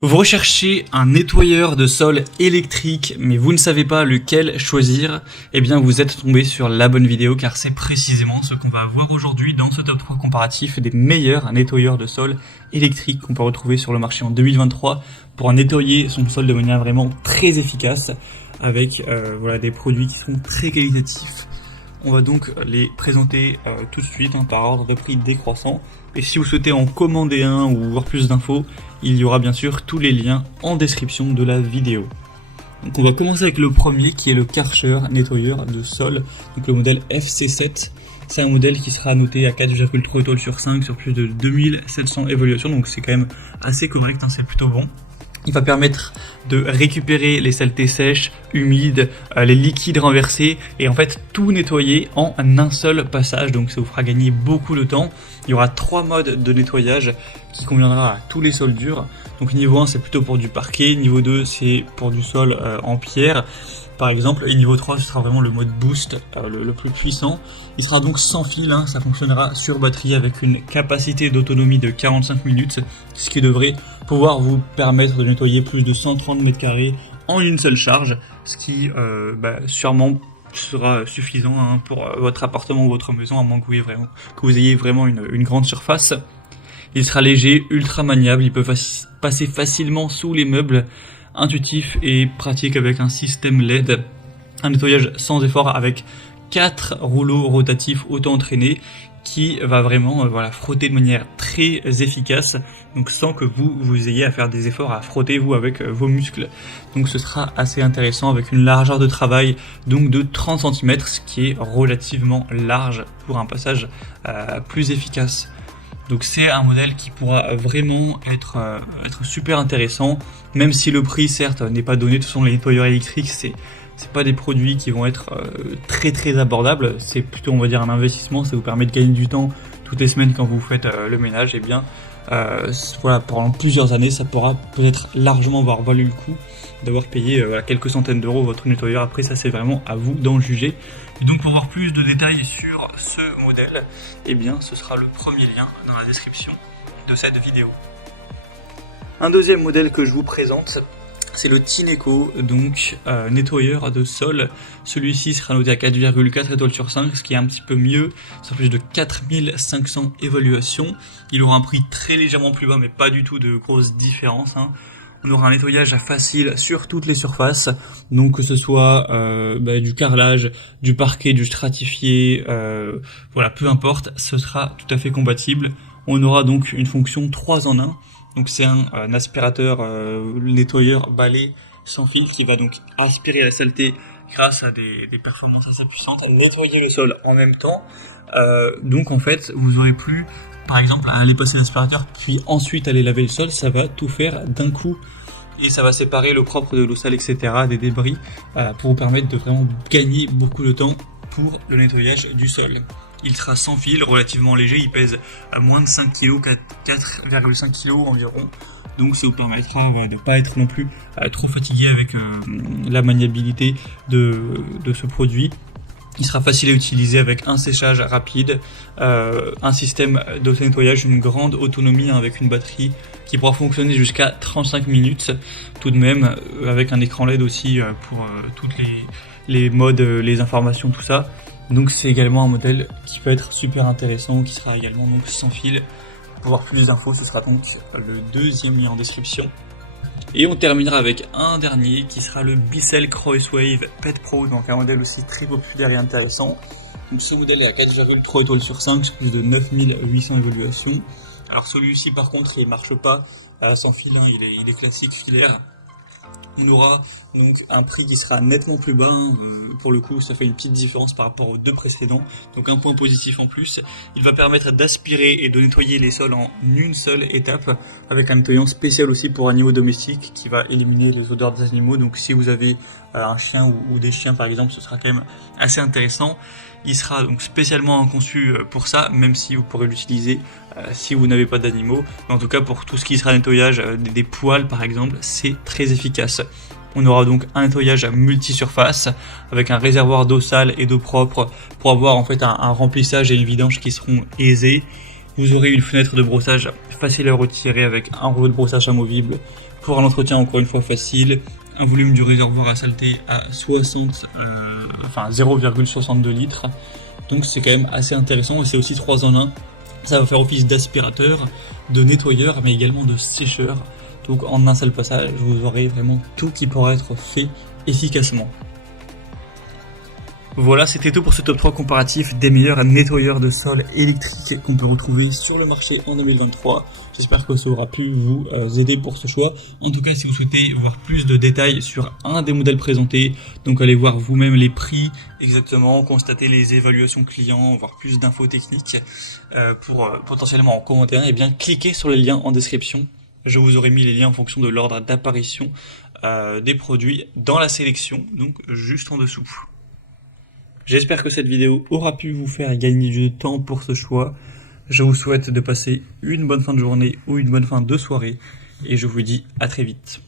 Vous recherchez un nettoyeur de sol électrique, mais vous ne savez pas lequel choisir, eh bien vous êtes tombé sur la bonne vidéo car c'est précisément ce qu'on va voir aujourd'hui dans ce top 3 comparatif des meilleurs nettoyeurs de sol électriques qu'on peut retrouver sur le marché en 2023 pour nettoyer son sol de manière vraiment très efficace avec des produits qui sont très qualitatifs. On va donc les présenter tout de suite par ordre de prix décroissant. Et si vous souhaitez en commander un ou voir plus d'infos, il y aura bien sûr tous les liens en description de la vidéo. Donc on va commencer avec le premier qui est le Karcher nettoyeur de sol, donc le modèle FC7. C'est un modèle qui sera noté à 4,3 étoiles sur 5 sur plus de 2700 évaluations, donc c'est quand même assez correct, c'est plutôt bon. Il va permettre de récupérer les saletés sèches, humides, les liquides renversés et en fait tout nettoyer en un seul passage, donc ça vous fera gagner beaucoup de temps. Il y aura 3 modes de nettoyage qui conviendra à tous les sols durs. Donc niveau 1 c'est plutôt pour du parquet, niveau 2 c'est pour du sol en pierre par exemple, et niveau 3 ce sera vraiment le mode boost le plus puissant. Il sera donc sans fil, ça fonctionnera sur batterie avec une capacité d'autonomie de 45 minutes, ce qui devrait pouvoir vous permettre de nettoyer plus de 130 mètres carrés en une seule charge, ce qui sûrement sera suffisant pour votre appartement ou votre maison, à moins que vous ayez vraiment une grande surface. Il sera léger, ultra maniable, il peut passer facilement sous les meubles, intuitif et pratique avec un système LED, un nettoyage sans effort avec 4 rouleaux rotatifs auto-entraînés qui va vraiment frotter de manière très efficace, donc sans que vous ayez à faire des efforts à frotter vous avec vos muscles. Donc ce sera assez intéressant avec une largeur de travail donc de 30 cm, ce qui est relativement large pour un passage plus efficace. Donc c'est un modèle qui pourra vraiment être super intéressant, même si le prix certes n'est pas donné. De toute façon les nettoyeurs électriques c'est pas des produits qui vont être très très abordables, c'est plutôt on va dire un investissement, ça vous permet de gagner du temps toutes les semaines quand vous faites le ménage, et bien pendant plusieurs années ça pourra peut-être largement avoir valu le coup d'avoir payé quelques centaines d'euros votre nettoyeur. Après ça c'est vraiment à vous d'en juger. Et donc pour voir plus de détails sur ce modèle, eh bien ce sera le premier lien dans la description de cette vidéo. Un deuxième modèle que je vous présente, c'est le Tineco, donc nettoyeur de sol. Celui-ci sera noté à 4,4 étoiles sur 5, ce qui est un petit peu mieux, sur plus de 4500 évaluations. Il aura un prix très légèrement plus bas, mais pas du tout de grosse différence. On aura un nettoyage facile sur toutes les surfaces, donc que ce soit du carrelage, du parquet, du stratifié, peu importe, ce sera tout à fait compatible. On aura donc une fonction 3 en 1, donc c'est un aspirateur nettoyeur balai sans fil qui va donc aspirer la saleté grâce à des performances assez puissantes, nettoyer le sol en même temps. Donc en fait vous aurez plus par exemple à aller passer l'aspirateur puis ensuite aller laver le sol, ça va tout faire d'un coup et ça va séparer le propre de l'eau sale, etc., des débris pour vous permettre de vraiment gagner beaucoup de temps pour le nettoyage du sol. Il sera sans fil, relativement léger, il pèse à moins de 5 kg, 4,5 kg environ, donc ça vous permettra de ne pas être non plus trop fatigué avec la maniabilité de ce produit. Il sera facile à utiliser avec un séchage rapide, un système d'auto-nettoyage, une grande autonomie avec une batterie qui pourra fonctionner jusqu'à 35 minutes tout de même, avec un écran LED aussi pour toutes les modes, les informations, tout ça. Donc c'est également un modèle qui peut être super intéressant, qui sera également donc sans fil. Pour voir plus d'infos, ce sera donc le deuxième lien en description. Et on terminera avec un dernier qui sera le Bissell Crosswave Pet Pro, donc un modèle aussi très populaire et intéressant. Donc ce modèle est à 4,3 étoiles sur 5, sur plus de 9800 évaluations. Alors celui-ci par contre il marche pas sans fil, il est classique filaire. On aura donc un prix qui sera nettement plus bas, pour le coup ça fait une petite différence par rapport aux deux précédents, donc un point positif en plus. Il va permettre d'aspirer et de nettoyer les sols en une seule étape, avec un nettoyant spécial aussi pour animaux domestiques qui va éliminer les odeurs des animaux, donc si vous avez un chien ou des chiens par exemple, ce sera quand même assez intéressant. Il sera donc spécialement conçu pour ça, même si vous pourrez l'utiliser si vous n'avez pas d'animaux. Mais en tout cas pour tout ce qui sera nettoyage des poils par exemple, c'est très efficace. On aura donc un nettoyage multi-surface avec un réservoir d'eau sale et d'eau propre pour avoir en fait un remplissage et une vidange qui seront aisés. Vous aurez une fenêtre de brossage facile à retirer avec un rouleau de brossage amovible Pour un entretien encore une fois facile, un volume du réservoir à saleté à 0,62 litres. Donc c'est quand même assez intéressant et c'est aussi 3 en 1. Ça va faire office d'aspirateur, de nettoyeur mais également de sécheur. Donc en un seul passage, vous aurez vraiment tout qui pourra être fait efficacement. Voilà, c'était tout pour ce top 3 comparatif des meilleurs nettoyeurs de sol électriques qu'on peut retrouver sur le marché en 2023. J'espère que ça aura pu vous aider pour ce choix. En tout cas, si vous souhaitez voir plus de détails sur un des modèles présentés, donc allez voir vous-même les prix exactement, constater les évaluations clients, voir plus d'infos techniques pour potentiellement en commenter un, et bien cliquez sur les liens en description. Je vous aurai mis les liens en fonction de l'ordre d'apparition des produits dans la sélection, donc juste en dessous. J'espère que cette vidéo aura pu vous faire gagner du temps pour ce choix. Je vous souhaite de passer une bonne fin de journée ou une bonne fin de soirée et je vous dis à très vite.